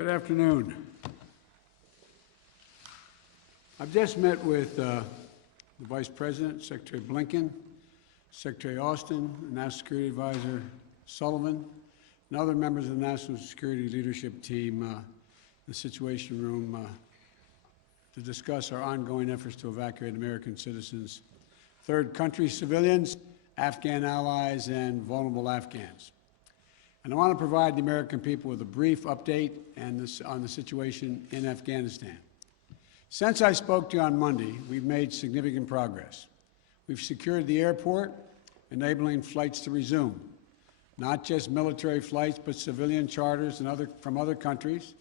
Good afternoon. I've just met with the Vice President, Secretary Blinken, Secretary Austin, National Security Advisor Sullivan, and other members of the National Security Leadership Team in the Situation Room to discuss our ongoing efforts to evacuate American citizens, third country civilians, Afghan allies, and vulnerable Afghans. And I want to provide the American people with a brief update on the situation in Afghanistan. Since I spoke to you on Monday, we've made significant progress. We've secured the airport, enabling flights to resume, not just military flights, but civilian charters from other countries,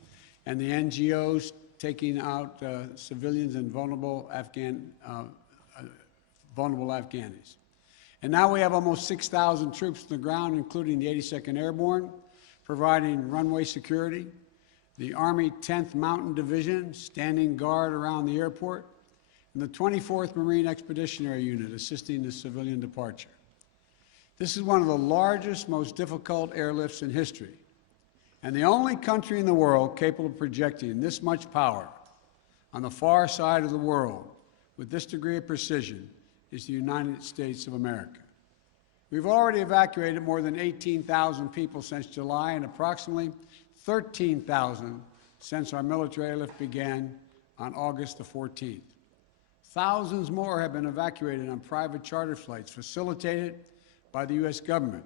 and the NGOs taking out civilians and vulnerable Afghanis. And now we have almost 6,000 troops on the ground, including the 82nd Airborne, providing runway security, the Army 10th Mountain Division standing guard around the airport, and the 24th Marine Expeditionary Unit assisting the civilian departure. This is one of the largest, most difficult airlifts in history, and the only country in the world capable of projecting this much power on the far side of the world with this degree of precision is the United States of America. We've already evacuated more than 18,000 people since July and approximately 13,000 since our military airlift began on August the 14th. Thousands more have been evacuated on private charter flights facilitated by the U.S. government.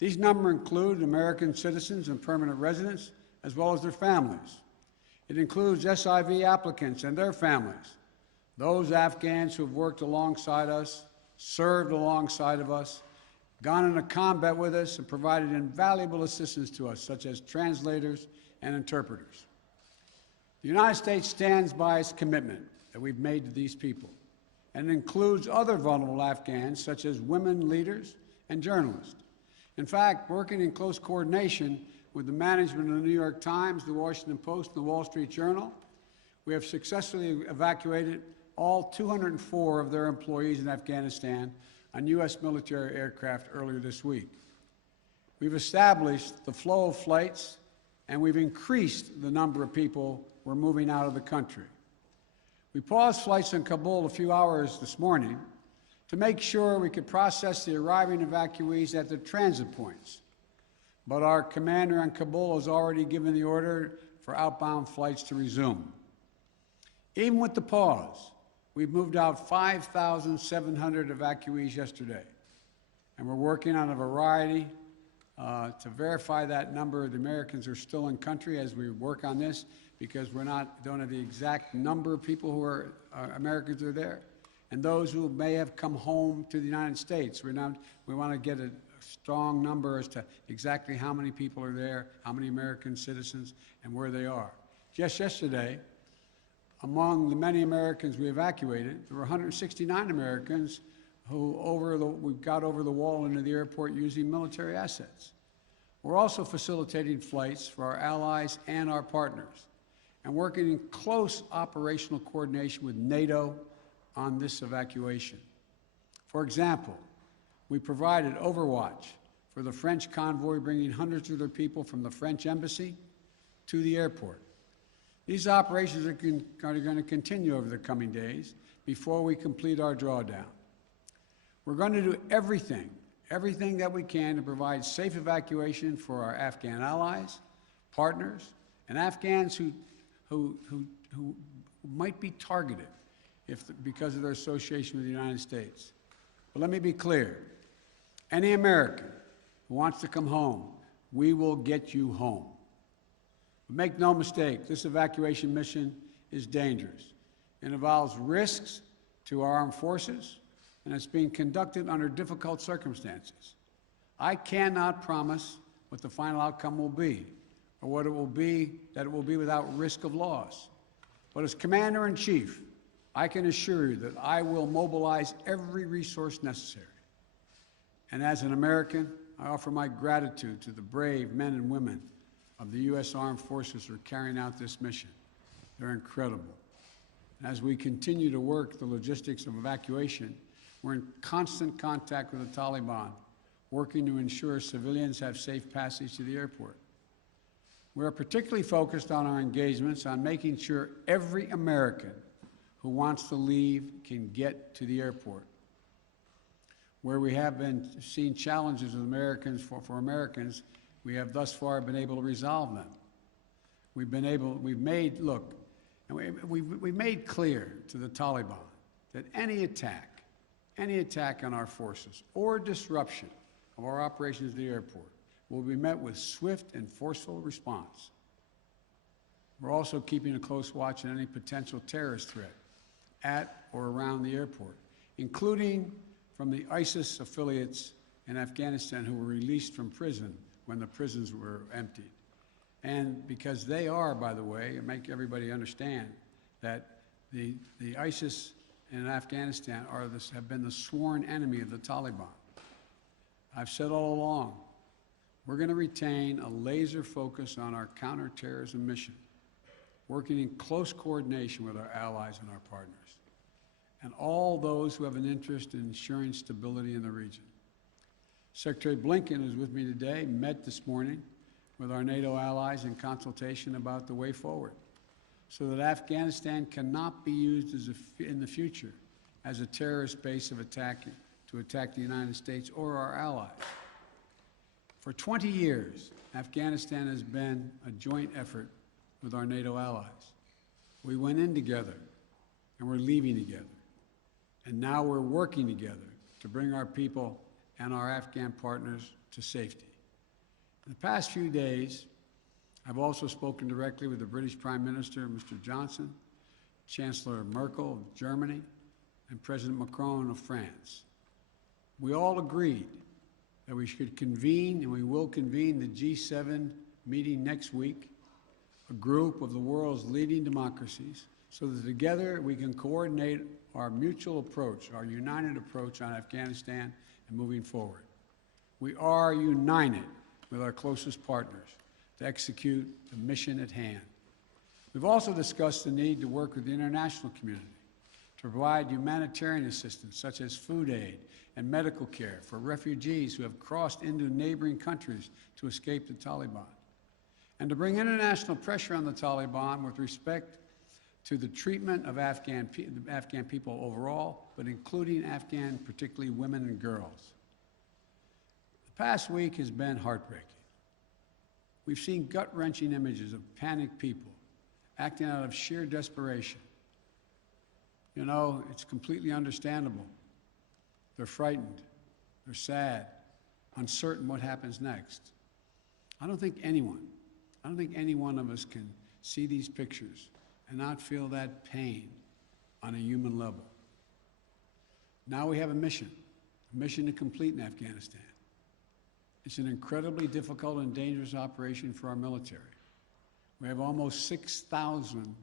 These numbers include American citizens and permanent residents, as well as their families. It includes SIV applicants and their families, those Afghans who have worked alongside us, served alongside of us, gone into combat with us, and provided invaluable assistance to us, such as translators and interpreters. The United States stands by its commitment that we've made to these people, and it includes other vulnerable Afghans, such as women leaders and journalists. In fact, working in close coordination with the management of the New York Times, the Washington Post, and the Wall Street Journal, we have successfully evacuated all 204 of their employees in Afghanistan on U.S. military aircraft earlier this week. We've established the flow of flights, and we've increased the number of people we're moving out of the country. We paused flights in Kabul a few hours this morning to make sure we could process the arriving evacuees at the transit points. But our commander in Kabul has already given the order for outbound flights to resume. Even with the pause, we've moved out 5,700 evacuees yesterday, and we're working on a variety to verify that number of the Americans who are still in country as we work on this, because don't have the exact number of people who are Americans who are there, and those who may have come home to the United States. We want to get a strong number as to exactly how many people are there, how many American citizens, and where they are. Just yesterday, among the many Americans we evacuated, there were 169 Americans who we got over the wall into the airport using military assets. We're also facilitating flights for our allies and our partners, and working in close operational coordination with NATO on this evacuation. For example, we provided overwatch for the French convoy bringing hundreds of their people from the French embassy to the airport. These operations are going to continue over the coming days before we complete our drawdown. We're going to do everything that we can to provide safe evacuation for our Afghan allies, partners, and Afghans who might be targeted because of their association with the United States. But let me be clear. Any American who wants to come home, we will get you home. But make no mistake, this evacuation mission is dangerous. It involves risks to our armed forces, and it's being conducted under difficult circumstances. I cannot promise what the final outcome will be, or what it will be, that it will be without risk of loss. But as Commander-in-Chief, I can assure you that I will mobilize every resource necessary. And as an American, I offer my gratitude to the brave men and women of the U.S. Armed Forces who are carrying out this mission. They're incredible. As we continue to work the logistics of evacuation, we're in constant contact with the Taliban, working to ensure civilians have safe passage to the airport. We are particularly focused on our engagements on making sure every American who wants to leave can get to the airport. Where we have been seeing challenges with Americans, for Americans, we have thus far been able to resolve them. We've made clear to the Taliban that any attack on our forces or disruption of our operations at the airport will be met with swift and forceful response. We're also keeping a close watch on any potential terrorist threat at or around the airport, including from the ISIS affiliates in Afghanistan who were released from prison when the prisons were emptied. And because they are, by the way, and make everybody understand that the ISIS in Afghanistan have been the sworn enemy of the Taliban. I've said all along, we're going to retain a laser focus on our counterterrorism mission, working in close coordination with our allies and our partners, and all those who have an interest in ensuring stability in the region. Secretary Blinken, who's with me today, met this morning with our NATO allies in consultation about the way forward, so that Afghanistan cannot be used in the future as a terrorist base to attack the United States or our allies. For 20 years, Afghanistan has been a joint effort with our NATO allies. We went in together, and we're leaving together. And now we're working together to bring our people and our Afghan partners to safety. In the past few days, I've also spoken directly with the British Prime Minister, Mr. Johnson, Chancellor Merkel of Germany, and President Macron of France. We all agreed that we should convene, and we will convene, the G7 meeting next week, a group of the world's leading democracies, so that together we can coordinate our mutual approach, our united approach on Afghanistan and moving forward. We are united with our closest partners to execute the mission at hand. We've also discussed the need to work with the international community to provide humanitarian assistance, such as food aid and medical care for refugees who have crossed into neighboring countries to escape the Taliban, and to bring international pressure on the Taliban with respect to the treatment of Afghan people overall, but including Afghan, particularly women and girls. The past week has been heartbreaking. We've seen gut-wrenching images of panicked people acting out of sheer desperation. You know, it's completely understandable. They're frightened, they're sad, uncertain what happens next. I don't think any one of us can see these pictures and not feel that pain on a human level. Now we have a mission to complete in Afghanistan. It's an incredibly difficult and dangerous operation for our military. We have almost 6,000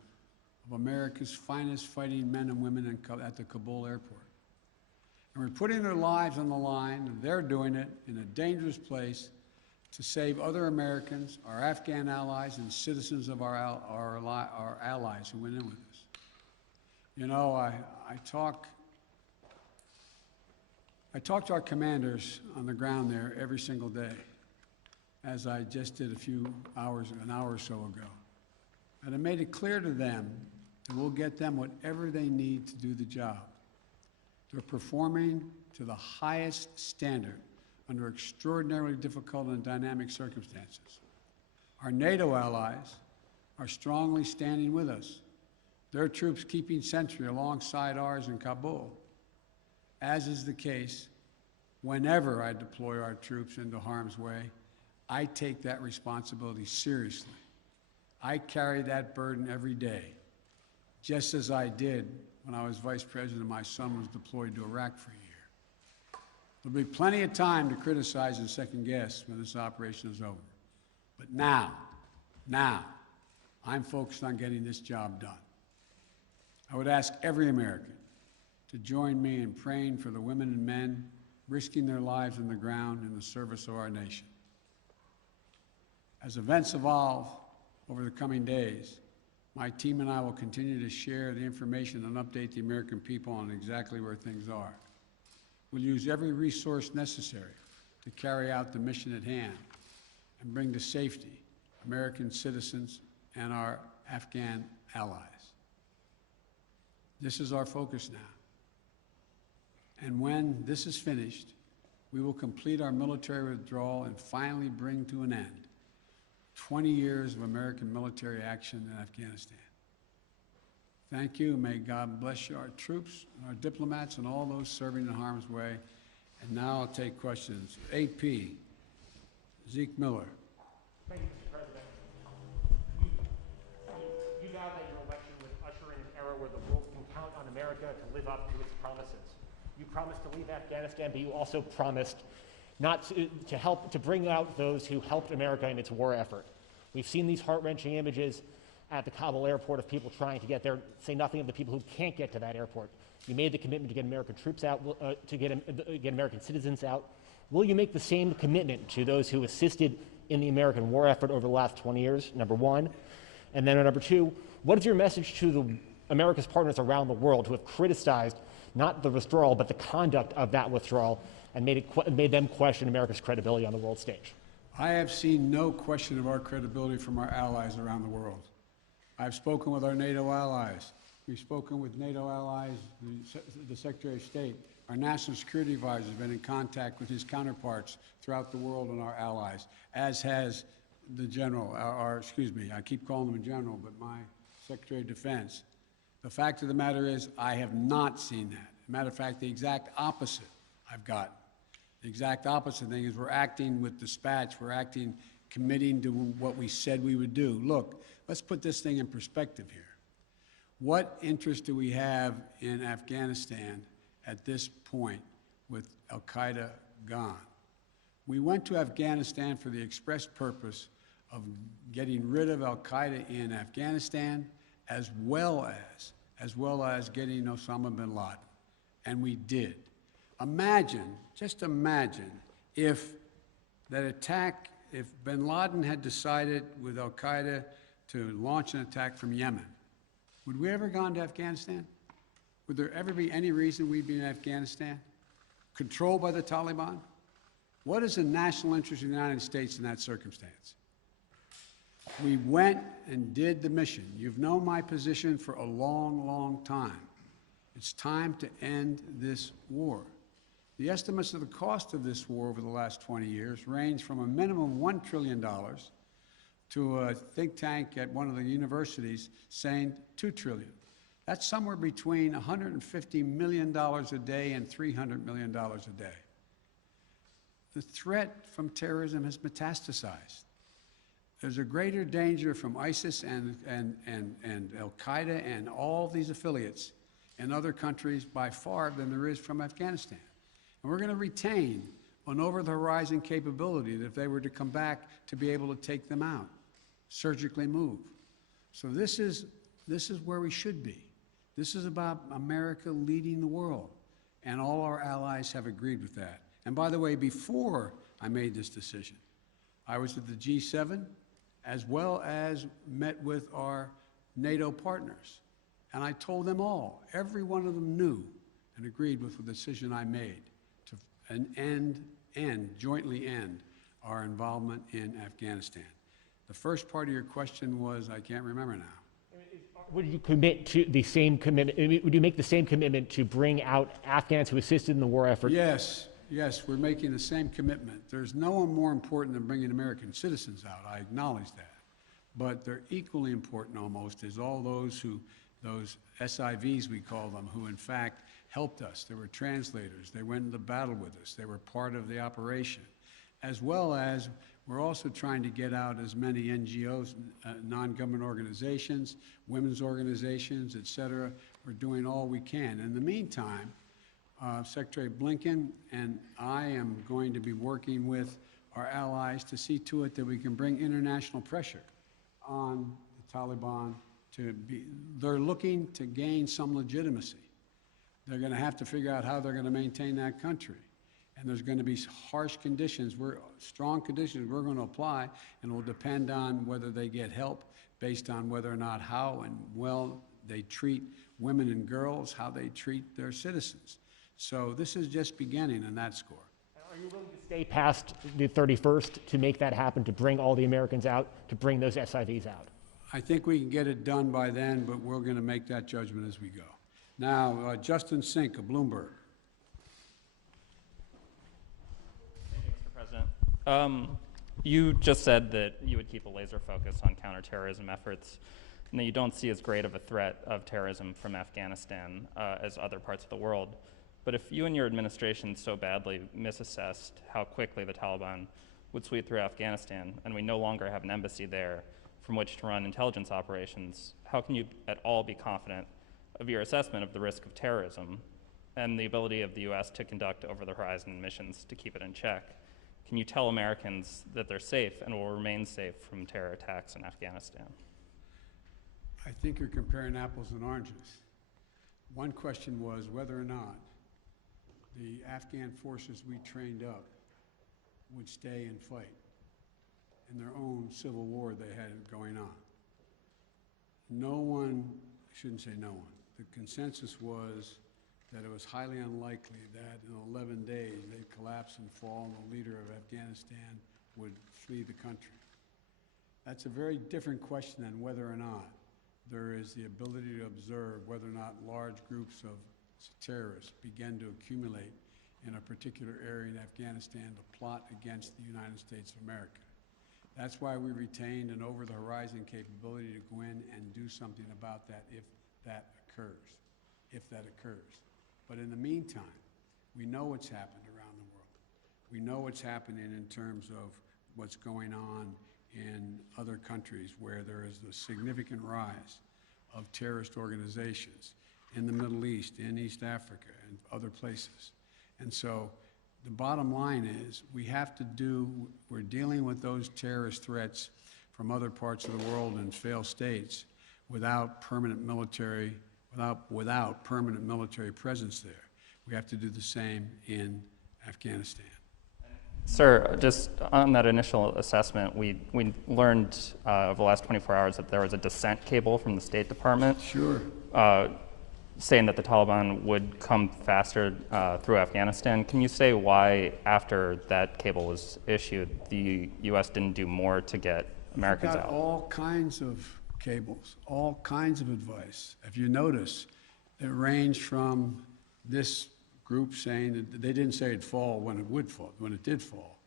of America's finest fighting men and women at the Kabul airport. And we're putting their lives on the line, and they're doing it in a dangerous place to save other Americans, our Afghan allies, and citizens of our allies who went in with us. You know, I talk to our commanders on the ground there every single day, as I just did an hour or so ago. And I made it clear to them that we'll get them whatever they need to do the job. They're performing to the highest standard under extraordinarily difficult and dynamic circumstances. Our NATO allies are strongly standing with us, their troops keeping sentry alongside ours in Kabul, as is the case whenever I deploy our troops into harm's way. I take that responsibility seriously. I carry that burden every day, just as I did when I was vice president and my son was deployed to Iraq for a year. There'll be plenty of time to criticize and second guess when this operation is over. But now, I'm focused on getting this job done. I would ask every American to join me in praying for the women and men risking their lives on the ground in the service of our nation. As events evolve over the coming days, my team and I will continue to share the information and update the American people on exactly where things are. We'll use every resource necessary to carry out the mission at hand and bring to safety American citizens and our Afghan allies. This is our focus now. And when this is finished, we will complete our military withdrawal and finally bring to an end 20 years of American military action in Afghanistan. Thank you. May God bless you, our troops, our diplomats, and all those serving in harm's way. And now I'll take questions. AP, Zeke Miller. Thank you, Mr. President. You vowed that your election would usher in an era where the world can count on America to live up to its promises. You promised to leave Afghanistan, but you also promised not to help to bring out those who helped America in its war effort. We've seen these heart-wrenching images at the Kabul airport of people trying to get there, say nothing of the people who can't get to that airport. You made the commitment to get American troops out, to get American citizens out. Will you make the same commitment to those who assisted in the American war effort over the last 20 years, number one? And then number two, what is your message to America's partners around the world who have criticized not the withdrawal, but the conduct of that withdrawal and made them question America's credibility on the world stage? I have seen no question of our credibility from our allies around the world. I've spoken with our NATO allies. We've spoken with NATO allies, the Secretary of State. Our National Security Advisor has been in contact with his counterparts throughout the world and our allies, as has the General, I keep calling him a General, but my Secretary of Defense. The fact of the matter is, I have not seen that. As a matter of fact, the exact opposite I've gotten. The exact opposite thing is we're acting with dispatch, we're acting committing to what we said we would do. Look, let's put this thing in perspective here. What interest do we have in Afghanistan at this point with al-Qaeda gone? We went to Afghanistan for the express purpose of getting rid of al-Qaeda in Afghanistan, as well as getting Osama bin Laden, and we did. Imagine, just imagine, if that attack, if bin Laden had decided with al-Qaeda to launch an attack from Yemen, would we ever gone to Afghanistan? Would there ever be any reason we'd be in Afghanistan? Controlled by the Taliban? What is the national interest of the United States in that circumstance? We went and did the mission. You've known my position for a long, long time. It's time to end this war. The estimates of the cost of this war over the last 20 years range from a minimum $1 trillion to a think tank at one of the universities saying $2 trillion. That's somewhere between $150 million a day and $300 million a day. The threat from terrorism has metastasized. There's a greater danger from ISIS and al-Qaeda and all these affiliates in other countries by far than there is from Afghanistan. And we're going to retain an over-the-horizon capability that if they were to come back to be able to take them out, surgically move. So this is where we should be. This is about America leading the world, and all our allies have agreed with that. And by the way, before I made this decision, I was at the G7 as well as met with our NATO partners. And I told them all, every one of them knew and agreed with the decision I made to jointly end our involvement in Afghanistan. The first part of your question was, I can't remember now. Would you commit to the same commitment? Would you make the same commitment to bring out Afghans who assisted in the war effort? Yes, we're making the same commitment. There's no one more important than bringing American citizens out. I acknowledge that. But they're equally important almost is all those SIVs we call them, who in fact helped us. They were translators. They went into battle with us. They were part of the operation. As well as we're also trying to get out as many NGOs, non-government organizations, women's organizations, et cetera. We're doing all we can. In the meantime, Secretary Blinken and I am going to be working with our allies to see to it that we can bring international pressure on the Taliban they're looking to gain some legitimacy. They're going to have to figure out how they're going to maintain that country. And there's going to be harsh conditions, strong conditions we're going to apply, and it will depend on whether they get help based on whether or not how and well they treat women and girls, how they treat their citizens. So this is just beginning on that score. Are you willing to stay past the 31st to make that happen, to bring all the Americans out, to bring those SIVs out? I think we can get it done by then, but we're going to make that judgment as we go. Now, Justin Sink of Bloomberg. Thank you, Mr. President. You just said that you would keep a laser focus on counterterrorism efforts and that you don't see as great of a threat of terrorism from Afghanistan as other parts of the world. But if you and your administration so badly misassessed how quickly the Taliban would sweep through Afghanistan, and we no longer have an embassy there from which to run intelligence operations, how can you at all be confident of your assessment of the risk of terrorism and the ability of the U.S. to conduct over-the-horizon missions to keep it in check? Can you tell Americans that they're safe and will remain safe from terror attacks in Afghanistan? I think you're comparing apples and oranges. One question was whether or not the Afghan forces we trained up would stay and fight in their own civil war they had going on. No one, I shouldn't say no one, the consensus was that it was highly unlikely that in 11 days they'd collapse and fall and the leader of Afghanistan would flee the country. That's a very different question than whether or not there is the ability to observe whether or not large groups of terrorists begin to accumulate in a particular area in Afghanistan to plot against the United States of America. That's why we retained an over-the-horizon capability to go in and do something about that if that occurs. But in the meantime, we know what's happened around the world. We know what's happening in terms of what's going on in other countries where there is a significant rise of terrorist organizations in the Middle East, in East Africa, and other places. And so the bottom line is we're dealing with those terrorist threats from other parts of the world and failed states without permanent military presence there. We have to do the same in Afghanistan. Sir, just on that initial assessment, we learned over the last 24 hours that there was a dissent cable from the State Department. Sure. Saying that the Taliban would come faster through Afghanistan. Can you say why, after that cable was issued, the U.S. didn't do more to get Americans out? All kinds of cables, all kinds of advice. If you notice, it ranged from this group saying that they didn't say it'd fall when it did fall,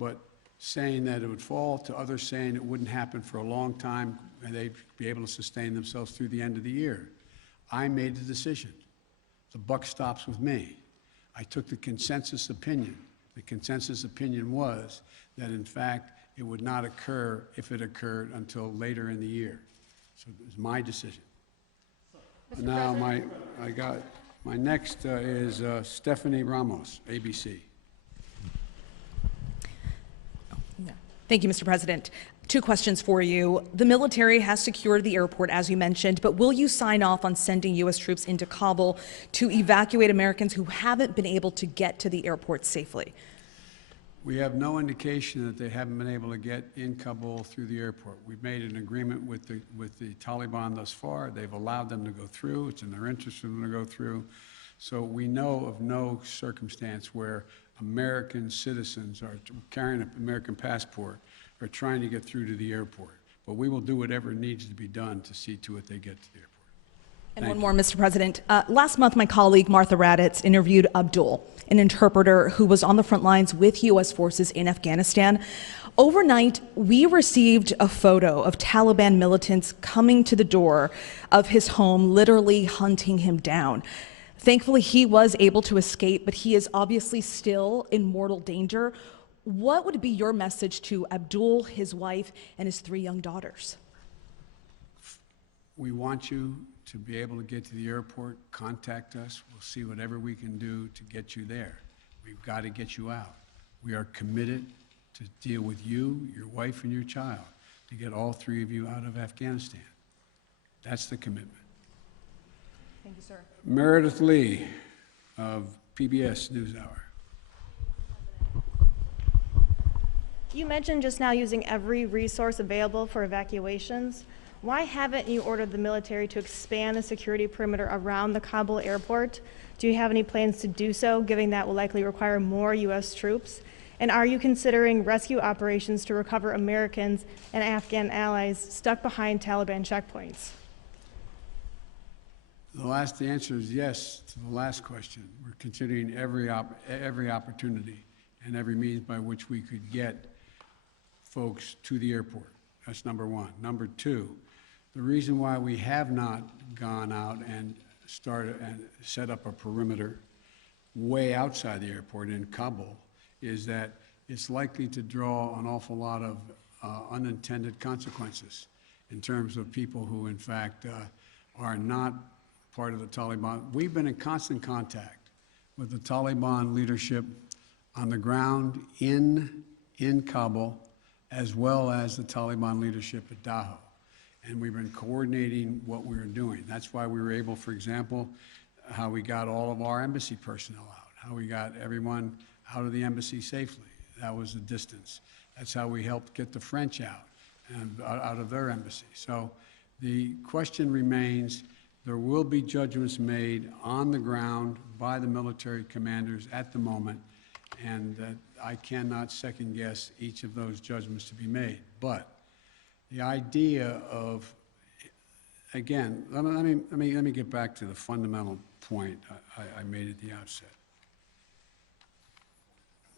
but saying that it would fall, to others saying it wouldn't happen for a long time and they'd be able to sustain themselves through the end of the year. I made the decision. The buck stops with me. I took the consensus opinion. The consensus opinion was that, in fact, it would not occur, if it occurred, until later in the year. So it was my decision. Now, my next is Stephanie Ramos, ABC. Thank you, Mr. President. 2 questions for you. The military has secured the airport, as you mentioned, but will you sign off on sending U.S. troops into Kabul to evacuate Americans who haven't been able to get to the airport safely? We have no indication that they haven't been able to get in Kabul through the airport. We've made an agreement with the Taliban thus far. They've allowed them to go through. It's in their interest for them to go through. So we know of no circumstance where American citizens are carrying an American passport are trying to get through to the airport. But we will do whatever needs to be done to see to it they get to the airport. And one more, Mr. President. Last month, my colleague Martha Raddatz interviewed Abdul, an interpreter who was on the front lines with U.S. forces in Afghanistan. Overnight, we received a photo of Taliban militants coming to the door of his home, literally hunting him down. Thankfully, he was able to escape, but he is obviously still in mortal danger. What would be your message to Abdul, his wife, and his 3 young daughters? We want you to be able to get to the airport. Contact us. We'll see whatever we can do to get you there. We've got to get you out. We are committed to deal with you, your wife, and your child, to get all 3 of you out of Afghanistan. That's the commitment. Thank you, sir. Meredith Lee of PBS NewsHour. You mentioned just now using every resource available for evacuations. Why haven't you ordered the military to expand the security perimeter around the Kabul airport? Do you have any plans to do so, given that will likely require more U.S. troops? And are you considering rescue operations to recover Americans and Afghan allies stuck behind Taliban checkpoints? The answer is yes to the last question. We're considering every opportunity and every means by which we could get folks to the airport. That's number one. Number two, the reason why we have not gone out and started and set up a perimeter way outside the airport in Kabul is that it's likely to draw an awful lot of unintended consequences in terms of people who, in fact, are not part of the Taliban. We've been in constant contact with the Taliban leadership on the ground in Kabul, as well as the Taliban leadership at Dahou. And we've been coordinating what we were doing. That's why we were able, for example, how we got all of our embassy personnel out, how we got everyone out of the embassy safely. That was the distance. That's how we helped get the French out and out of their embassy. So the question remains, there will be judgments made on the ground by the military commanders at the moment, and I cannot second guess each of those judgments to be made. But the idea of, again, let me get back to the fundamental point I made at the outset.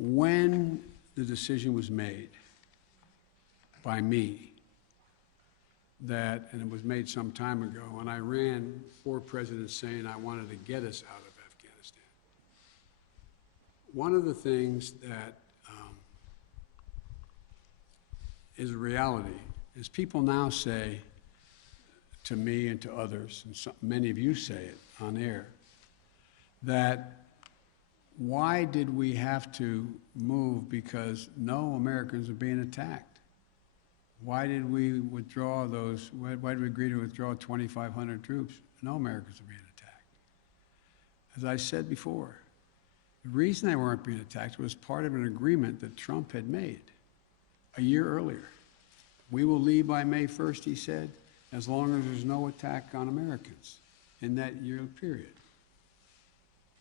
When the decision was made by me that, and it was made some time ago, and I ran 4 presidents saying I wanted to get us out of Afghanistan. One of the things that is a reality is people now say to me and to others, and many of you say it on air, that why did we have to move because no Americans are being attacked? Why did we withdraw those, why did we agree to withdraw 2,500 troops? No Americans are being attacked. As I said before, the reason they weren't being attacked was part of an agreement that Trump had made a year earlier. We will leave by May 1st, he said, as long as there's no attack on Americans in that year period.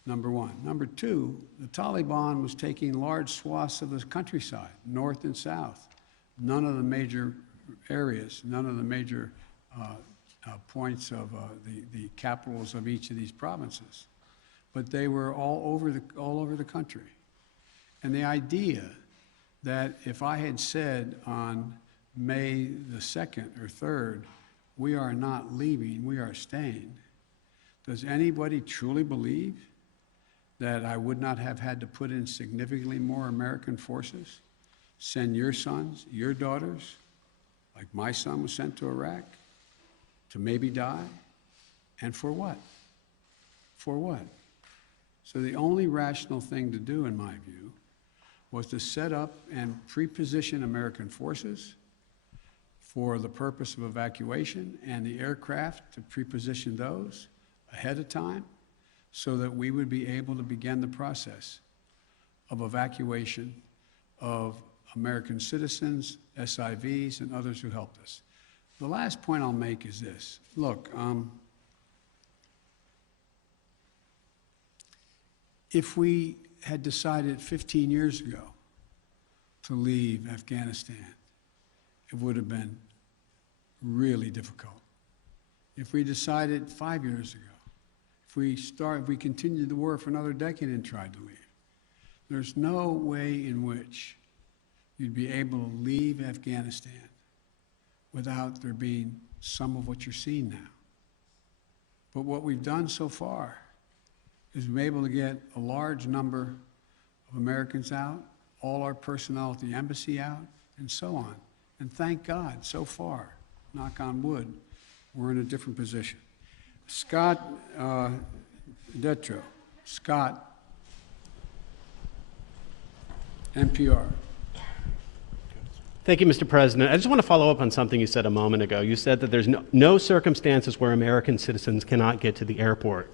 Number one. Number two, the Taliban was taking large swaths of the countryside, north and south. None of the major areas, none of the major points of the capitals of each of these provinces. But they were all over the country. And the idea that if I had said on May the 2nd or 3rd, we are not leaving, we are staying, does anybody truly believe that I would not have had to put in significantly more American forces, send your sons, your daughters, like my son was sent to Iraq, to maybe die? And for what? For what? So the only rational thing to do, in my view, was to set up and pre-position American forces for the purpose of evacuation, and the aircraft to pre-position those ahead of time so that we would be able to begin the process of evacuation of American citizens, SIVs, and others who helped us. The last point I'll make is this. Look, if we had decided 15 years ago to leave Afghanistan, it would have been really difficult. If we decided 5 years ago, if we continued the war for another decade and tried to leave, there's no way in which you'd be able to leave Afghanistan without there being some of what you're seeing now. But what we've done so far is we've been able to get a large number of Americans out, all our personnel at the embassy out, and so on. And thank God, so far, knock on wood, we're in a different position. Scott Detro. Scott, NPR. Thank you, Mr. President. I just want to follow up on something you said a moment ago. You said that there's no circumstances where American citizens cannot get to the airport.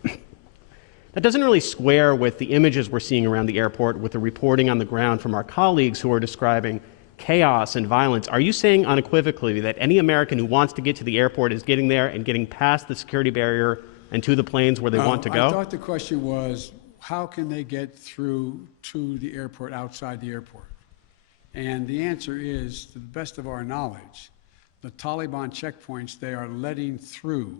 That doesn't really square with the images we're seeing around the airport, with the reporting on the ground from our colleagues who are describing chaos and violence. Are you saying unequivocally that any American who wants to get to the airport is getting there and getting past the security barrier and to the planes where they want to go? I thought the question was, how can they get through to the airport outside the airport? And the answer is, to the best of our knowledge, the Taliban checkpoints, they are letting through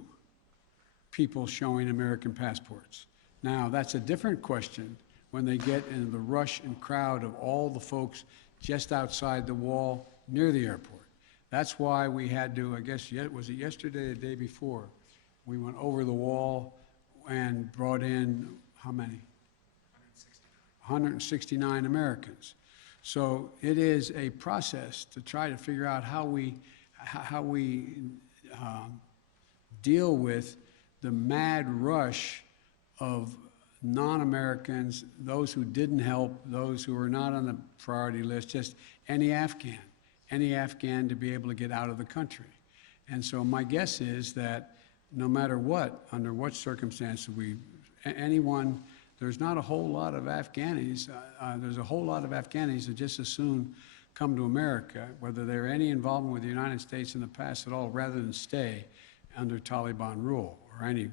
people showing American passports. Now, that's a different question when they get in the rush and crowd of all the folks just outside the wall near the airport. That's why we had to, I guess, was it yesterday or the day before, we went over the wall and brought in, how many? 169 Americans. So it is a process to try to figure out how we deal with the mad rush of non-Americans, those who didn't help, those who were not on the priority list, just any Afghan to be able to get out of the country. And so my guess is that no matter what, under what circumstances there's not a whole lot of Afghanis, there's a whole lot of Afghanis that just as soon come to America, whether they're any involvement with the United States in the past at all, rather than stay under Taliban rule or any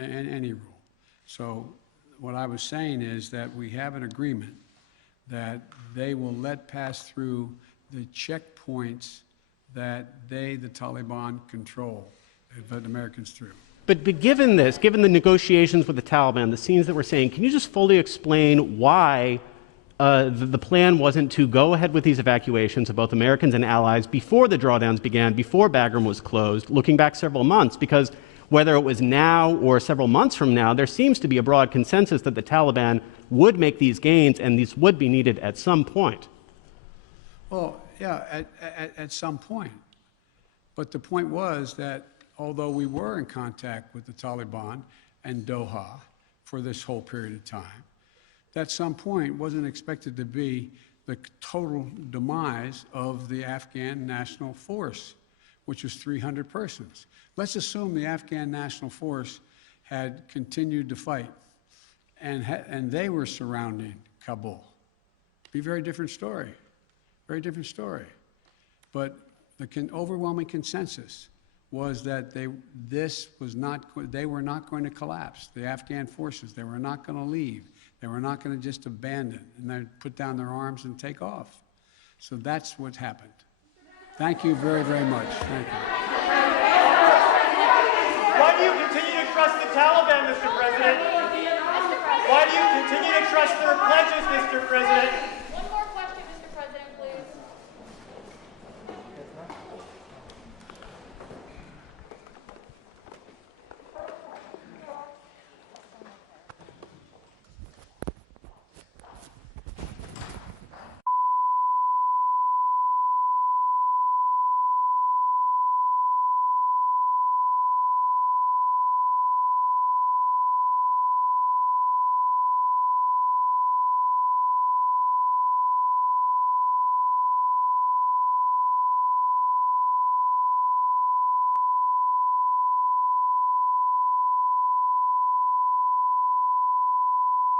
rule. So what I was saying is that we have an agreement that they will let pass through the checkpoints that the Taliban control, let Americans through. But given this, given the negotiations with the Taliban, the scenes that we're seeing, can you just fully explain why the plan wasn't to go ahead with these evacuations of both Americans and allies before the drawdowns began, before Bagram was closed, looking back several months? Because whether it was now or several months from now, there seems to be a broad consensus that the Taliban would make these gains and these would be needed at some point. Well, yeah, at some point. But the point was that although we were in contact with the Taliban and Doha for this whole period of time, at some point wasn't expected to be the total demise of the Afghan National Force, which was 300 persons. Let's assume the Afghan National Force had continued to fight and they were surrounding Kabul. It'd be a very different story, very different story. But the overwhelming consensus was that they were not going to collapse. The Afghan forces, they were not going to leave. They were not going to just abandon and then put down their arms and take off. So that's what happened. Thank you very, very much. Thank you. Why do you continue to trust the Taliban, Mr. President? Why do you continue to trust their pledges, Mr. President?